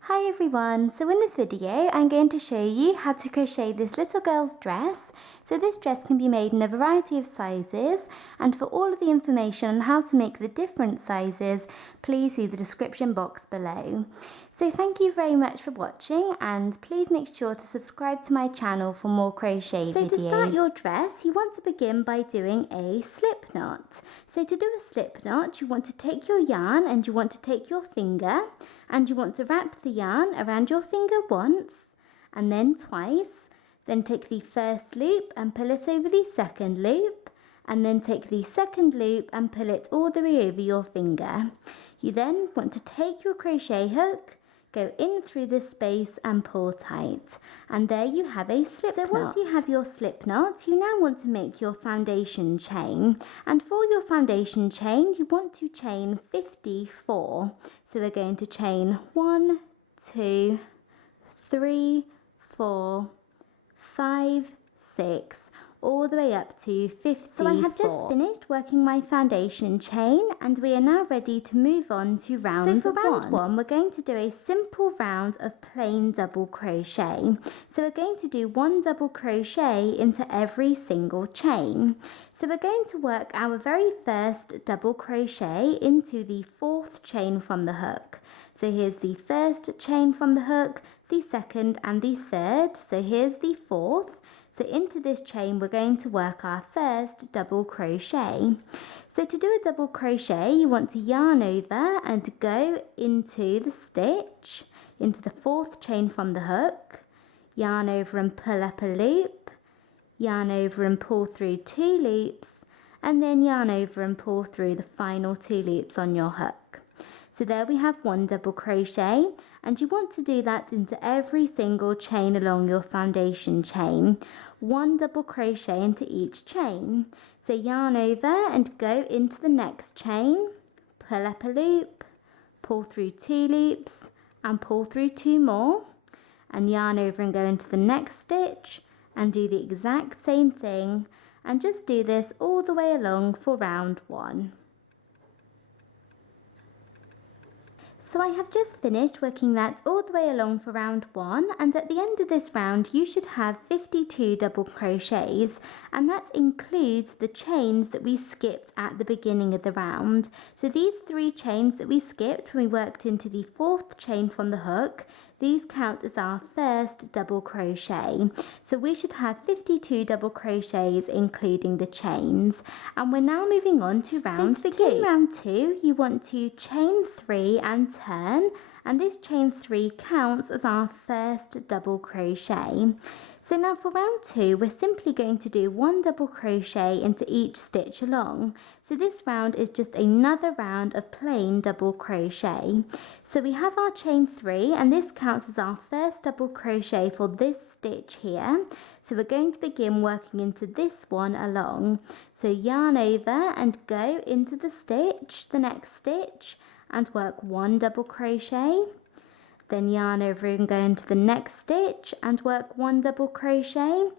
Hi everyone, so in this video I'm going to show you how to crochet this little girl's dress. So this dress can be made in a variety of sizes, and for all of the information on how to make the different sizes, please see the description box below. So thank you very much for watching, and please make sure to subscribe to my channel for more crochet videos. So to start your dress, you want to begin by doing a slip knot. So to do a slip knot, you want to take your yarn and you want to take your finger and you want to wrap the yarn around your finger once and then twice. Then take the first loop and pull it over the second loop, and then take the second loop and pull it all the way over your finger. You then want to take your crochet hook, go in through this space and pull tight, and there you have a slip knot. So once you have your slip knot, you now want to make your foundation chain, and for your foundation chain you want to chain 54. So we're going to chain 1, 2, 3, 4, 5, 6, all the way up to 54. So I have just finished working my foundation chain, and we are now ready to move on to round one. So for round one, we're going to do a simple round of plain double crochet. So we're going to do 1 double crochet into every single chain. So we're going to work our very first double crochet into the 4th chain from the hook. So here's the first chain from the hook, the second and the third. So here's the 4th. So into this chain we're going to work our first double crochet. So to do a double crochet, you want to yarn over and go into the stitch, into the 4th chain from the hook, yarn over and pull up a loop, yarn over and pull through 2 loops, and then yarn over and pull through the final 2 loops on your hook. So there we have 1 double crochet, and you want to do that into every single chain along your foundation chain. 1 double crochet into each chain. So yarn over and go into the next chain, pull up a loop, pull through 2 loops and pull through 2 more, and yarn over and go into the next stitch and do the exact same thing, and just do this all the way along for round 1. So I have just finished working that all the way along for round 1, and at the end of this round you should have 52 double crochets, and that includes the chains that we skipped at the beginning of the round. So these 3 chains that we skipped when we worked into the 4th chain from the hook, these count as our first double crochet. So we should have 52 double crochets including the chains. And we're now moving on to round 2. So to begin round 2, you want to chain 3 and turn, and this chain 3 counts as our first double crochet. So now for round 2, we're simply going to do 1 double crochet into each stitch along. So this round is just another round of plain double crochet. So we have our chain 3, and this counts as our first double crochet for this stitch here. So we're going to begin working into this one along. So yarn over and go into the stitch, the next stitch, and work 1 double crochet. Then yarn over and go into the next stitch and work 1 double crochet,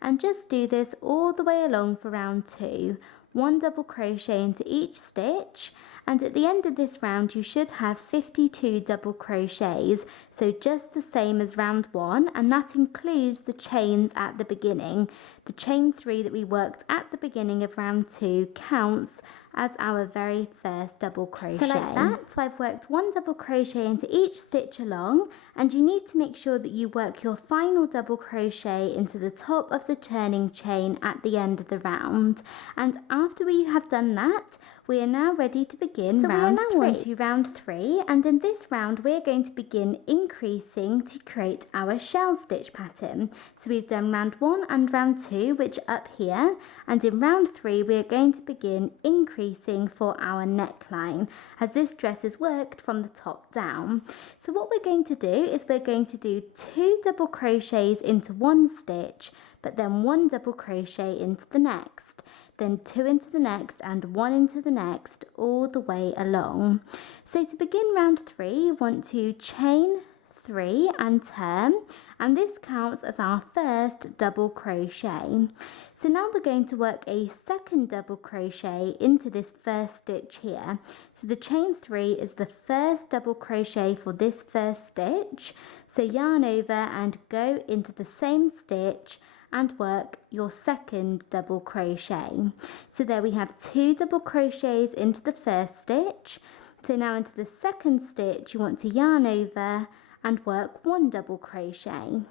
and just do this all the way along for round 2. 1 double crochet into each stitch, and at the end of this round you should have 52 double crochets, so just the same as round 1, and that includes the chains at the beginning. The chain 3 that we worked at the beginning of round 2 counts as our very first double crochet. So like that, so I've worked 1 double crochet into each stitch along, and you need to make sure that you work your final double crochet into the top of the turning chain at the end of the round. And after we have done that, we are now ready to begin round 3. So we are now on to round 3, and in this round we're going to begin increasing to create our shell stitch pattern. So we've done round 1 and round 2, which are up here, and in round 3 we are going to begin increasing for our neckline, as this dress is worked from the top down. So what we're going to do is we're going to do 2 double crochets into 1 stitch, but then 1 double crochet into the next, then 2 into the next and 1 into the next, all the way along. So to begin round 3, you want to chain 3 and turn, and this counts as our first double crochet. So now we're going to work a second double crochet into this first stitch here. So the chain 3 is the first double crochet for this first stitch. So yarn over and go into the same stitch and work your second double crochet. So there we have 2 double crochets into the first stitch. So now into the second stitch you want to yarn over and work 1 double crochet,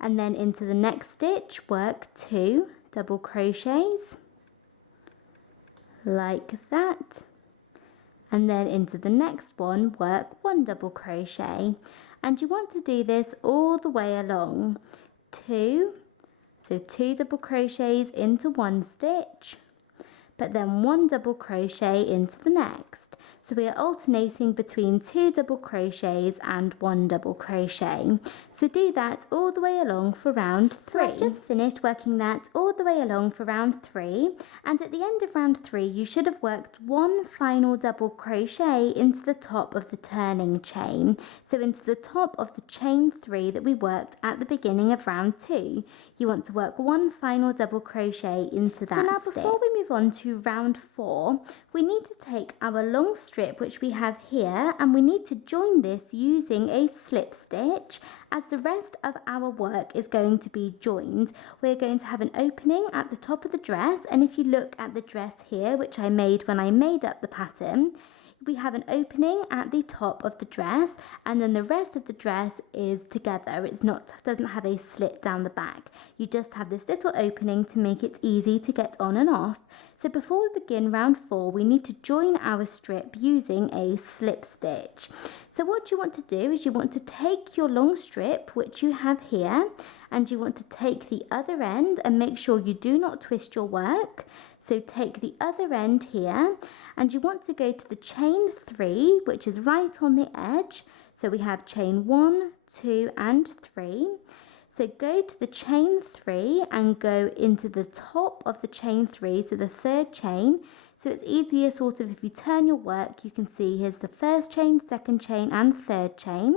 and then into the next stitch work 2 double crochets like that, and then into the next one work 1 double crochet, and you want to do this all the way along. 2 double crochets into one stitch, but then 1 double crochet into the next. So we are alternating between 2 double crochets and 1 double crochet. So do that all the way along for round 3. So I've just finished working that all the way along for round 3, and at the end of round 3 you should have worked 1 final double crochet into the top of the turning chain. So into the top of the chain 3 that we worked at the beginning of round 2. You want to work 1 final double crochet into that. So now before we move on to round 4, we need to take our long strip which we have here, and we need to join this using a slip stitch. As the rest of our work is going to be joined, we're going to have an opening at the top of the dress, and if you look at the dress here which I made when I made up the pattern, we have an opening at the top of the dress, and then the rest of the dress is together. Doesn't have a slit down the back. You just have this little opening to make it easy to get on and off. So before we begin round 4, we need to join our strip using a slip stitch. So what you want to do is you want to take your long strip which you have here, and you want to take the other end and make sure you do not twist your work. So take the other end here, and you want to go to the chain 3 which is right on the edge. So we have chain 1, 2 and 3. So go to the chain 3 and go into the top of the chain 3, so the third chain. So it's easier sort of if you turn your work, you can see here's the first chain, second chain and third chain.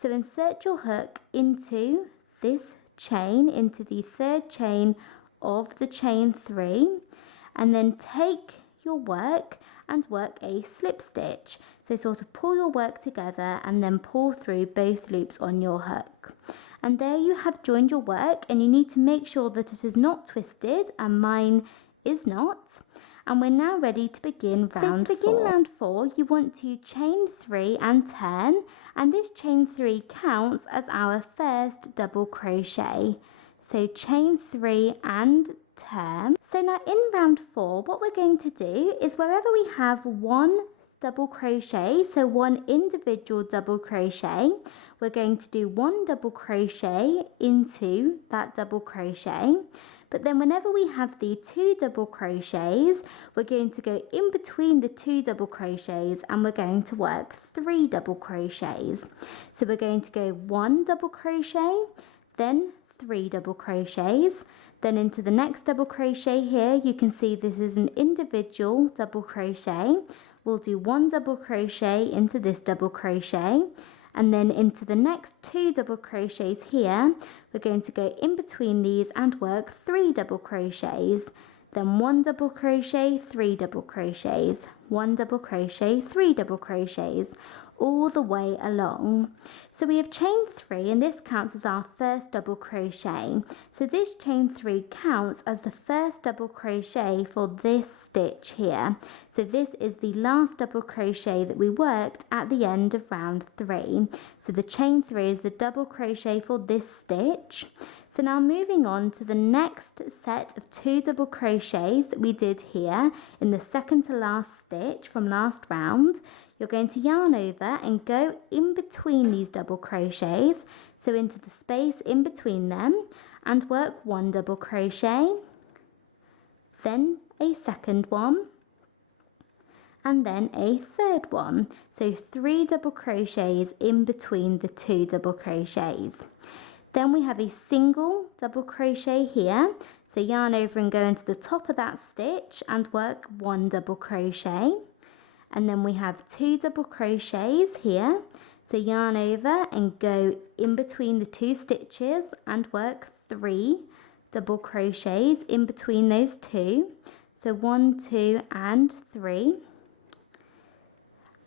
So insert your hook into this chain, into the third chain of the chain 3, and then take your work and work a slip stitch. So sort of pull your work together and then pull through both loops on your hook. And there you have joined your work, and you need to make sure that it is not twisted, and mine is not. And we're now ready to begin round 4. So to begin round 4, you want to chain 3 and turn, and this chain 3 counts as our first double crochet. So chain 3 and turn. So now in round 4, what we're going to do is wherever we have 1 double crochet, so 1 individual double crochet, we're going to do 1 double crochet into that double crochet. But then whenever we have the 2 double crochets, we're going to go in between the 2 double crochets and we're going to work 3 double crochets. So we're going to go 1 double crochet, then 3 double crochets, then into the next double crochet here. You can see this is an individual double crochet. We'll do 1 double crochet into this double crochet, and then into the next 2 double crochets here, we're going to go in between these and work 3 double crochets, then 1 double crochet, 3 double crochets, 1 double crochet, 3 double crochets, all the way along. So we have chain 3, and this counts as our first double crochet. So this chain 3 counts as the first double crochet for this stitch here. So this is the last double crochet that we worked at the end of round 3. So the chain 3 is the double crochet for this stitch. So now moving on to the next set of 2 double crochets that we did here in the second to last stitch from last round, you're going to yarn over and go in between these double crochets, so into the space in between them, and work 1 double crochet, then a second one, and then a third one. So 3 double crochets in between the 2 double crochets. Then we have a single double crochet here, so yarn over and go into the top of that stitch and work 1 double crochet. And then we have 2 double crochets here, So yarn over and go in between the 2 stitches and work 3 double crochets in between those 2. So 1, 2 and 3.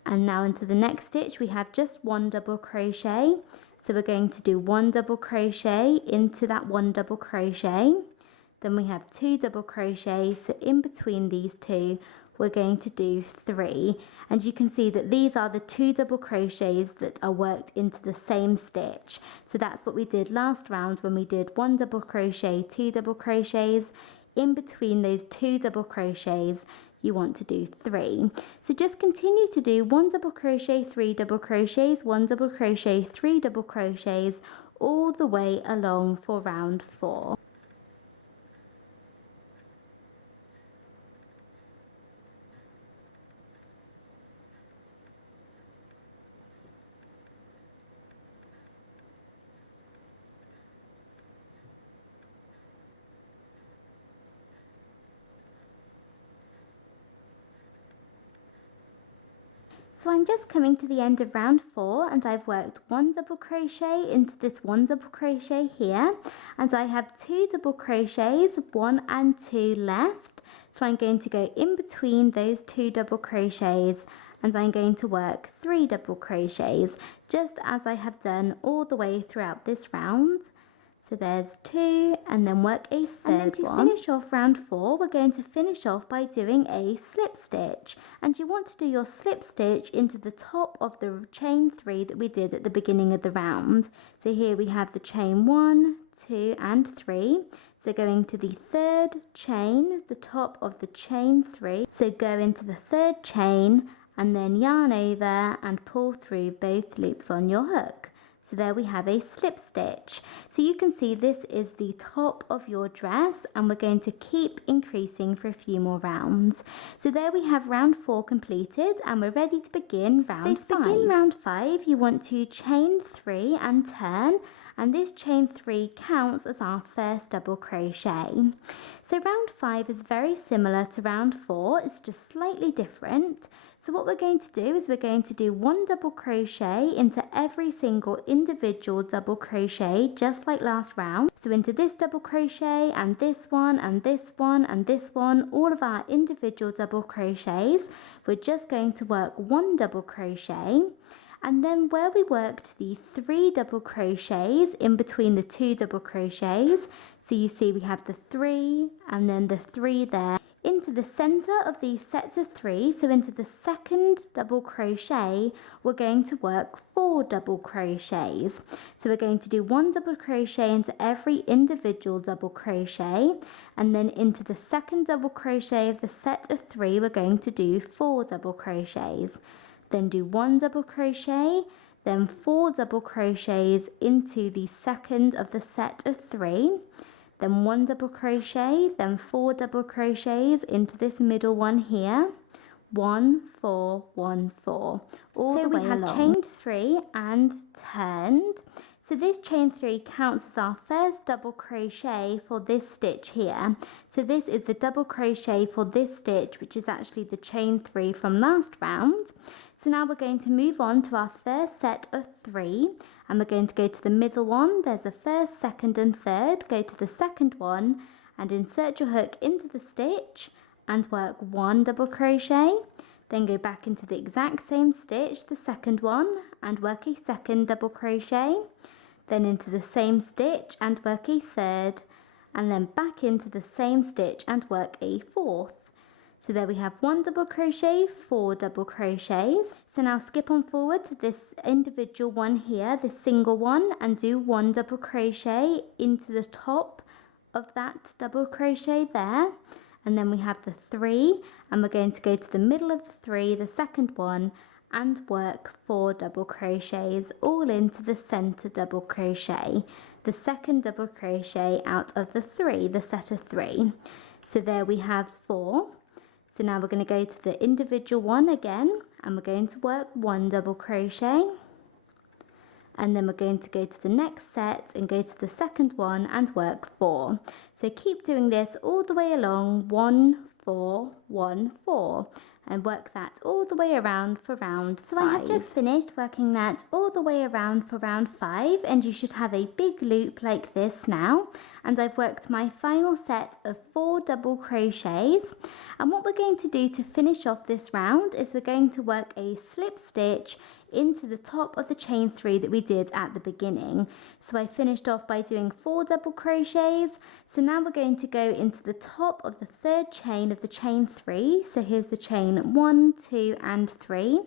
And now into the next stitch we have just 1 double crochet. So we're going to do 1 double crochet into that 1 double crochet. Then we have 2 double crochets, so in between these 2 we're going to do 3, and you can see that these are the 2 double crochets that are worked into the same stitch. So that's what we did last round when we did 1 double crochet, 2 double crochets. In between those 2 double crochets you want to do 3. So just continue to do 1 double crochet, 3 double crochets, 1 double crochet, 3 double crochets all the way along for round 4. So I'm just coming to the end of round 4, and I've worked 1 double crochet into this 1 double crochet here, and I have 2 double crochets, 1 and 2 left. So I'm going to go in between those 2 double crochets and I'm going to work 3 double crochets, just as I have done all the way throughout this round. So there's 2 and then work a third one. And then to finish off round 4, we're going to finish off by doing a slip stitch. And you want to do your slip stitch into the top of the chain 3 that we did at the beginning of the round. So here we have the chain 1, 2 and 3. So going to the 3rd chain, the top of the chain 3. So go into the 3rd chain and then yarn over and pull through both loops on your hook. So there we have a slip stitch. So you can see this is the top of your dress, and we're going to keep increasing for a few more rounds. So there we have round 4 completed, and we're ready to begin round 5. So to begin round 5, you want to chain 3 and turn, and this chain 3 counts as our first double crochet. So round 5 is very similar to round 4, it's just slightly different. So what we're going to do is we're going to do 1 double crochet into every single individual double crochet, just like last round. So into this double crochet and this one and this one and this one, all of our individual double crochets, we're just going to work 1 double crochet. And then where we worked the 3 double crochets in between the 2 double crochets, so you see we have the 3 and then the 3 there, into the center of these sets of 3, so into the 2nd double crochet, we're going to work 4 double crochets. So we're going to do 1 double crochet into every individual double crochet, and then into the 2nd double crochet of the set of 3, we're going to do 4 double crochets. Then do 1 double crochet, then 4 double crochets into the 2nd of the set of 3, then 1 double crochet, then 4 double crochets into this middle one here, 1, 4, 1, 4, all the way along. So we have chained 3 and turned. So this chain 3 counts as our first double crochet for this stitch here. So this is the double crochet for this stitch, which is actually the chain 3 from last round. So now we're going to move on to our first set of 3, and we're going to go to the middle one. There's a 1st, 2nd and 3rd. Go to the 2nd one and insert your hook into the stitch and work 1 double crochet. Then go back into the exact same stitch, the 2nd one, and work a 2nd double crochet. Then into the same stitch and work a 3rd, and then back into the same stitch and work a 4th. So there we have 1 double crochet, 4 double crochets. So now skip on forward to this individual one here, this single one, and do 1 double crochet into the top of that double crochet there. And then we have the 3, and we're going to go to the middle of the 3, the 2nd one, and work 4 double crochets all into the center double crochet, the 2nd double crochet out of the 3, the set of 3. So there we have 4. So now we're going to go to the individual one again, and we're going to work 1 double crochet, and then we're going to go to the next set and go to the 2nd one and work 4. So keep doing this all the way along, 1, 4, 1, 4, and work that all the way around for round 5. So I have just finished working that all the way around for round 5, and you should have a big loop like this now. And I've worked my final set of 4 double crochets, and what we're going to do to finish off this round is we're going to work a slip stitch into the top of the chain 3 that we did at the beginning. So I finished off by doing 4 double crochets. So now we're going to go into the top of the 3rd chain of the chain 3. So here's the chain 1, 2 and 3.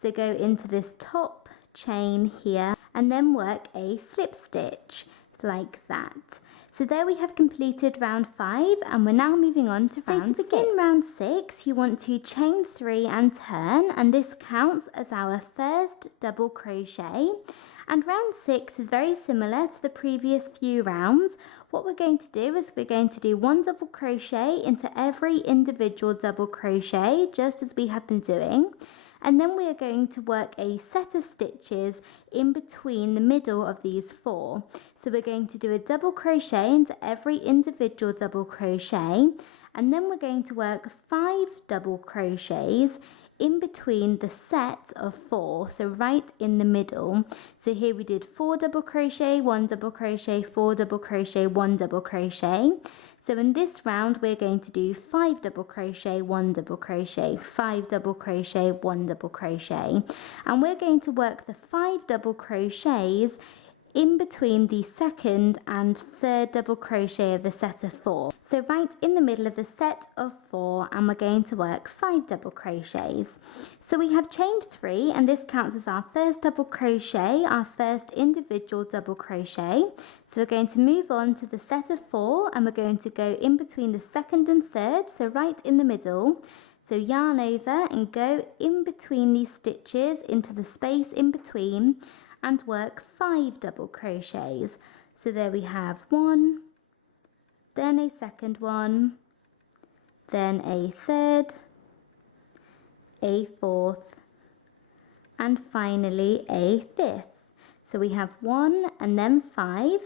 So go into this top chain here and then work a slip stitch like that. So there we have completed round 5, and we're now moving on to round 6. So to begin round 6, you want to chain 3 and turn, and this counts as our first double crochet. And round 6 is very similar to the previous few rounds. What we're going to do is we're going to do 1 double crochet into every individual double crochet, just as we have been doing. And then we are going to work a set of stitches in between the middle of these 4. So we're going to do a double crochet into every individual double crochet, and then we're going to work 5 double crochets in between the set of 4, so right in the middle. So here we did 4 double crochet, 1 double crochet, 4 double crochet, 1 double crochet. So in this round we're going to do 5 double crochet, 1 double crochet, 5 double crochet, 1 double crochet, and we're going to work the 5 double crochets in between the 2nd and 3rd double crochet of the set of 4. So right in the middle of the set of 4, and we're going to work 5 double crochets. So we have chained 3, and this counts as our first double crochet, our first individual double crochet. So we're going to move on to the set of 4, and we're going to go in between the 2nd and 3rd, so right in the middle. So yarn over and go in between these stitches into the space in between and work 5 double crochets. So there we have 1, then a 2nd one, then a 3rd, a 4th, and finally a 5th. So we have 1 and then 5.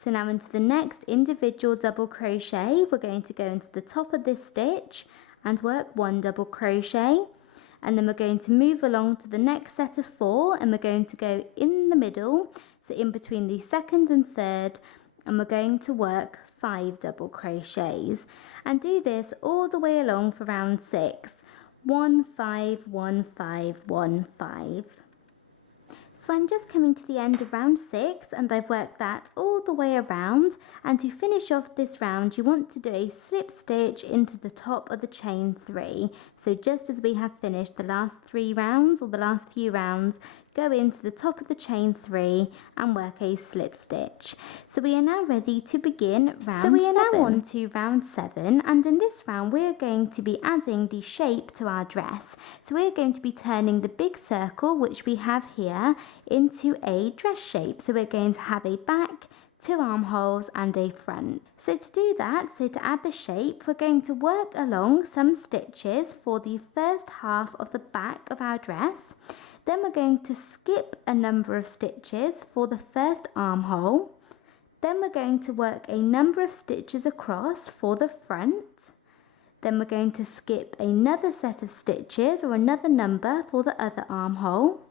So now into the next individual double crochet, we're going to go into the top of this stitch and work 1 double crochet. And then we're going to move along to the next set of 4, and we're going to go in the middle, so in between the 2nd and 3rd, and we're going to work 5 double crochets, and do this all the way along for round 6. 1 5 1 5 1 5. So I'm just coming to the end of round 6, and I've worked that all the way around, and to finish off this round you want to do a slip stitch into the top of the chain 3. So just as we have finished the last 3 rounds, or the last few rounds, go into the top of the chain 3 and work a slip stitch. So we are now ready to begin round 7. So we are now on to round 7, and in this round we are going to be adding the shape to our dress. So we are going to be turning the big circle, which we have here, into a dress shape. So we're going to have a back, 2 armholes and a front. So to do that, so to add the shape, we're going to work along some stitches for the first half of the back of our dress. Then we're going to skip a number of stitches for the first armhole. Then we're going to work a number of stitches across for the front. Then we're going to skip another set of stitches or another number for the other armhole.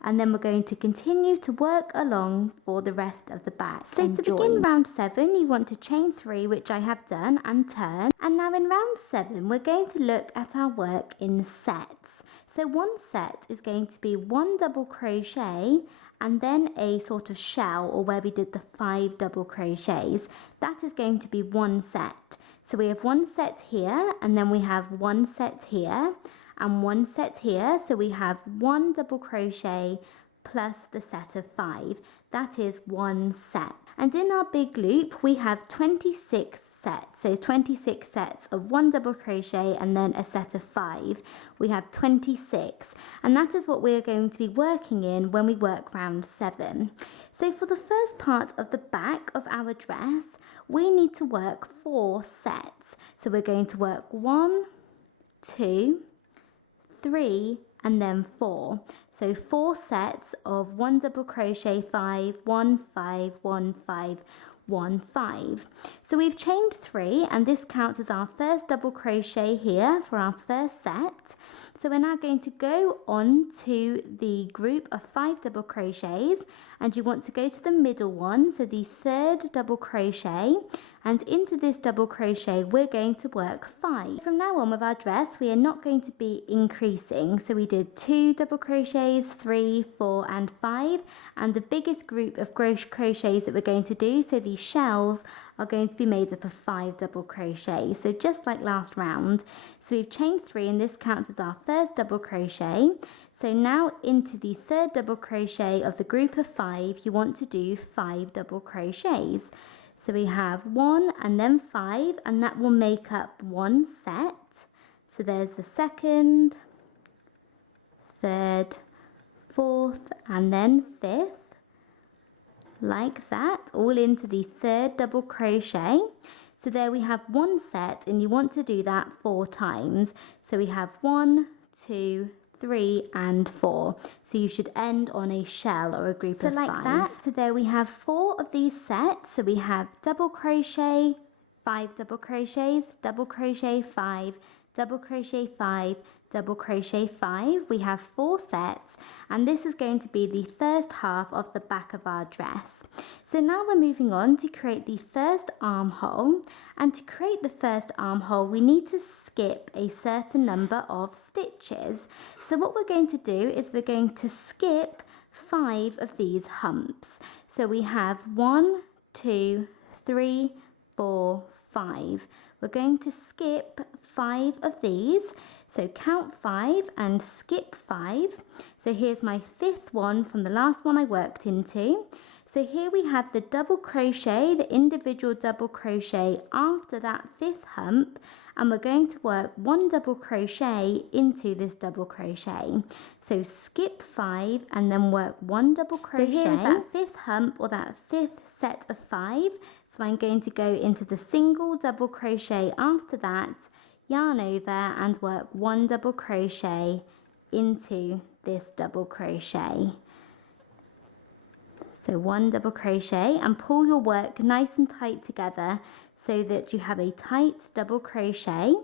And then we're going to continue to work along for the rest of the back. So to begin round 7, you want to chain 3, which I have done, and turn. And now in round 7, we're going to look at our work in sets. So one set is going to be 1 double crochet and then a sort of shell, or where we did the 5 double crochets. That is going to be one set. So we have one set here, and then we have one set here, and one set here. So we have 1 double crochet plus the set of 5. That is one set. And in our big loop we have 26 sets. So 26 sets of 1 double crochet and then a set of 5. We have 26, and that is what we're going to be working in when we work round 7. So for the first part of the back of our dress, we need to work 4 sets. So we're going to work 1, 2, 3 and then 4. So 4 sets of 1 double crochet 5, 1 5 1 5 1, 5. So we've chained 3, and this counts as our first double crochet here for our first set. So we're now going to go on to the group of 5 double crochets, and you want to go to the middle one, so the third double crochet, and into this double crochet we're going to work 5. From now on with our dress we are not going to be increasing, so we did 2 double crochets, 3, 4 and 5, and the biggest group of crochets that we're going to do, so these shells, are going to be made up of 5 double crochets, so just like last round. So we've chained 3 and this counts as our first double crochet. So now into the third double crochet of the group of 5 you want to do 5 double crochets. So we have 1 and then 5, and that will make up one set. So there's the second, third, fourth and then fifth, like that, all into the third double crochet. So there we have one set, and you want to do that 4 times. So we have 1, 2, 3 and 4. So you should end on a shell or a group of 5. So like that, so there we have 4 of these sets. So we have double crochet, 5 double crochets, double crochet 5, double crochet 5, double crochet 5. We have 4 sets, and this is going to be the first half of the back of our dress. So now we're moving on to create the first armhole, and to create the first armhole we need to skip a certain number of stitches. So what we're going to do is we're going to skip 5 of these humps. So we have 1, 2, 3, 4, 5. We're going to skip 5 of these. So count 5 and skip 5. So here's my 5th one from the last one I worked into. So here we have the double crochet, the individual double crochet after that 5th hump, and we're going to work 1 double crochet into this double crochet. So skip 5 and then work 1 double crochet. So here's that 5th hump, or that 5th set of 5. So I'm going to go into the single double crochet after that, yarn over and work 1 double crochet into this double crochet. So 1 double crochet, and pull your work nice and tight together so that you have a tight double crochet.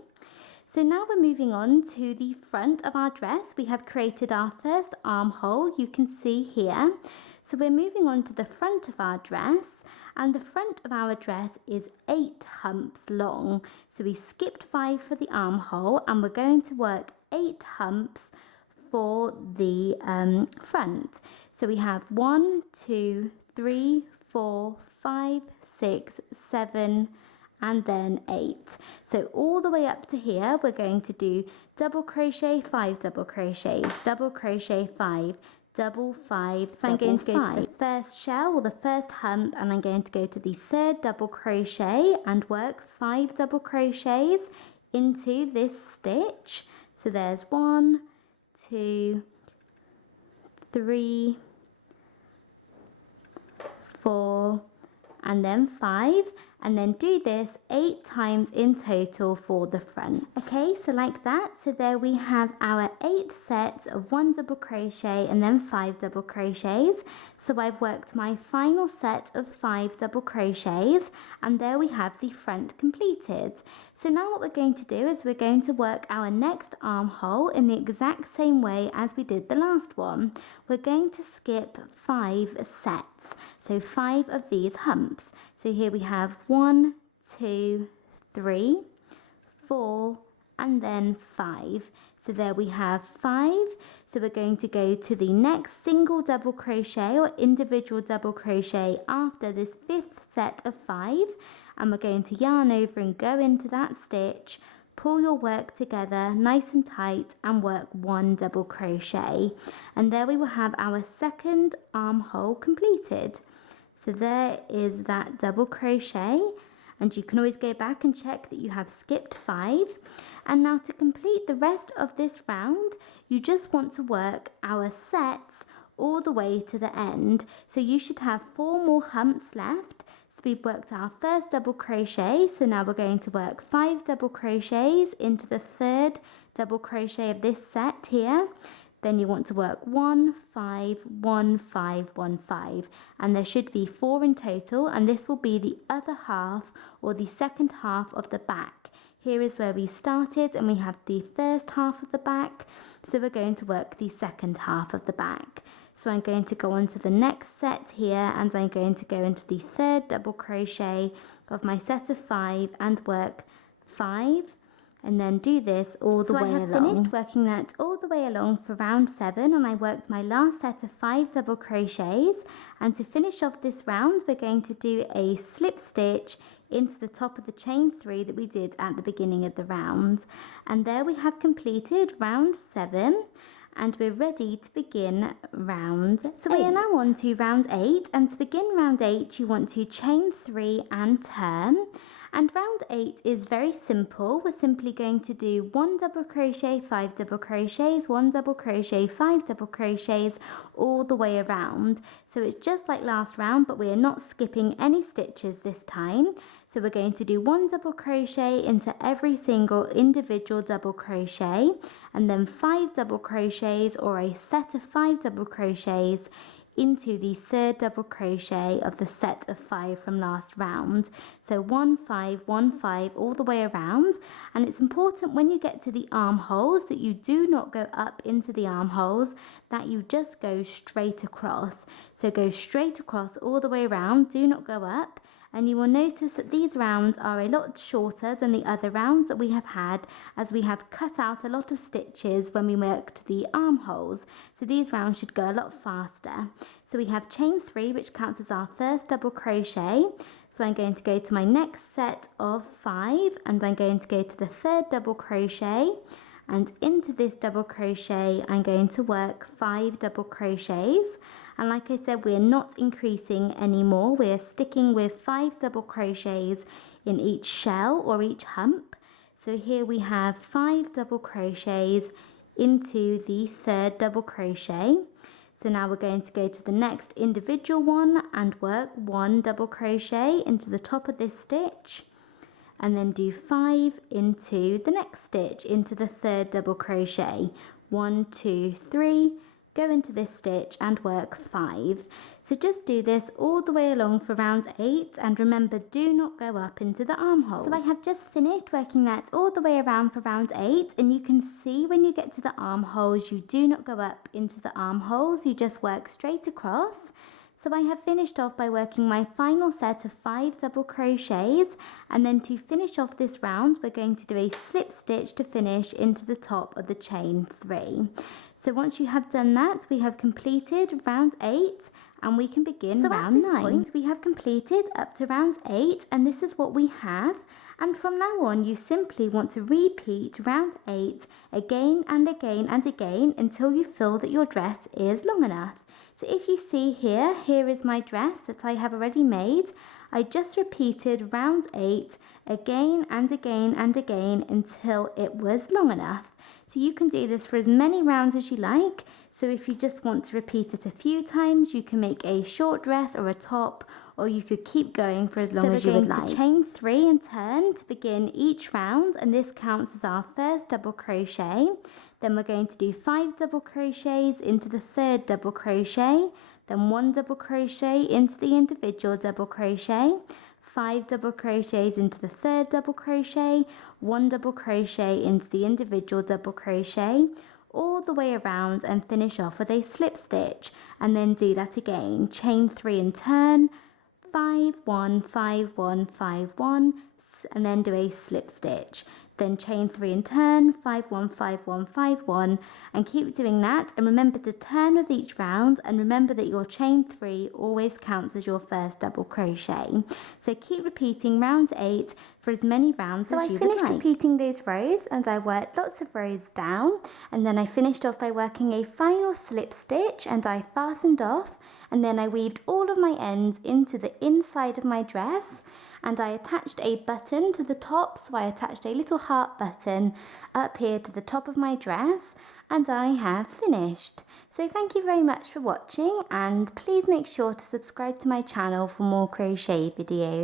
So now we're moving on to the front of our dress. We have created our first armhole, you can see here. So we're moving on to the front of our dress, and the front of our dress is 8 humps long. So we skipped 5 for the armhole, and we're going to work 8 humps for the front. So we have 1, 2, 3, 4, 5, 6, 7 and then 8. So all the way up to here we're going to do double crochet, 5 double crochets, double crochet 5, double 5. So I'm going to go to the first shell or the first hump, and I'm going to go to the third double crochet and work 5 double crochets into this stitch. So there's 1, 2, 3, 4 and then 5, and then do this 8 times in total for the front. Okay, so like that, so there we have our 8 sets of 1 double crochet and then 5 double crochets. So I've worked my final set of 5 double crochets, and there we have the front completed. So now what we're going to do is we're going to work our next armhole in the exact same way as we did the last one. We're going to skip 5 sets, so 5 of these humps. So here we have 1, 2, 3, 4 and then 5. So there we have 5. So we're going to go to the next single double crochet or individual double crochet after this 5th set of 5, and we're going to yarn over and go into that stitch, pull your work together nice and tight and work 1 double crochet, and there we will have our second armhole completed. So there is that double crochet, and you can always go back and check that you have skipped 5. And now to complete the rest of this round, you just want to work our sets all the way to the end. So you should have 4 more humps left. So we've worked our first double crochet, so now we're going to work 5 double crochets into the third double crochet of this set here. then you want to work 1, 5, 1, 5, 1, 5, and there should be 4 in total, and this will be the other half or the second half of the back. Here is where we started and we had the first half of the back, so we're going to work the second half of the back. So I'm going to go on to the next set here, and I'm going to go into the third double crochet of my set of 5 and work 5, and then do this all the way along. So I have finished working that all the way along for round 7, and I worked my last set of 5 double crochets, and to finish off this round we're going to do a slip stitch into the top of the chain 3 that we did at the beginning of the round. And there we have completed round 7, and we're ready to begin round 8. So we are now on to round 8, and to begin round 8 you want to chain 3 and turn. And round 8 is very simple. We're simply going to do 1 double crochet, 5 double crochets, 1 double crochet, 5 double crochets all the way around. So it's just like last round, but we are not skipping any stitches this time. So we're going to do 1 double crochet into every single individual double crochet, and then 5 double crochets or a set of 5 double crochets into the third double crochet of the set of 5 from last round. So 1, 5, 1, 5 all the way around. And it's important when you get to the armholes that you do not go up into the armholes, that you just go straight across. So go straight across all the way around, do not go up. And you will notice that these rounds are a lot shorter than the other rounds that we have had, as we have cut out a lot of stitches when we worked the armholes. So these rounds should go a lot faster. So we have chain 3, which counts as our first double crochet. So I'm going to go to my next set of 5, and I'm going to go to the third double crochet, and into this double crochet I'm going to work 5 double crochets. And like I said, we're not increasing anymore. We're sticking with 5 double crochets in each shell or each hump. So here we have 5 double crochets into the third double crochet. So now we're going to go to the next individual one and work 1 double crochet into the top of this stitch, and then do 5 into the next stitch into the third double crochet. 1, 2, 3, go into this stitch and work 5. So just do this all the way along for round 8, and remember, do not go up into the armholes. So I have just finished working that all the way around for round 8, and you can see when you get to the armholes you do not go up into the armholes, you just work straight across. So I have finished off by working my final set of 5 double crochets, and then to finish off this round we're going to do a slip stitch to finish into the top of the chain 3. So once you have done that, we have completed round 8, and we can begin round 9. So at this point we have completed up to round 8, and this is what we have. And from now on you simply want to repeat round 8 again and again and again until you feel that your dress is long enough. So if you see here, here is my dress that I have already made. I just repeated round 8 again and again and again until it was long enough. So you can do this for as many rounds as you like. So if you just want to repeat it a few times, you can make a short dress or a top, or you could keep going for as long as you would like. So we're going to chain 3 and turn to begin each round, and this counts as our first double crochet. Then we're going to do 5 double crochets into the third double crochet, then 1 double crochet into the individual double crochet, 5 double crochets into the third double crochet, 1 double crochet into the individual double crochet, all the way around, and finish off with a slip stitch, and then do that again. Chain 3 and turn, 5, 1, 5, 1, 5, 1, and then do a slip stitch. Then chain 3 and turn, 5, 1, 5, 1, 5, 1, and keep doing that. And remember to turn with each round, and remember that your chain 3 always counts as your first double crochet. So keep repeating round 8 for as many rounds as you would like. So I finished repeating those rows, and I worked lots of rows down, and then I finished off by working a final slip stitch, and I fastened off, and then I weaved all of my ends into the inside of my dress, and I attached a button to the top. So I attached a little heart button up here to the top of my dress, and I have finished. So thank you very much for watching, and please make sure to subscribe to my channel for more crochet videos.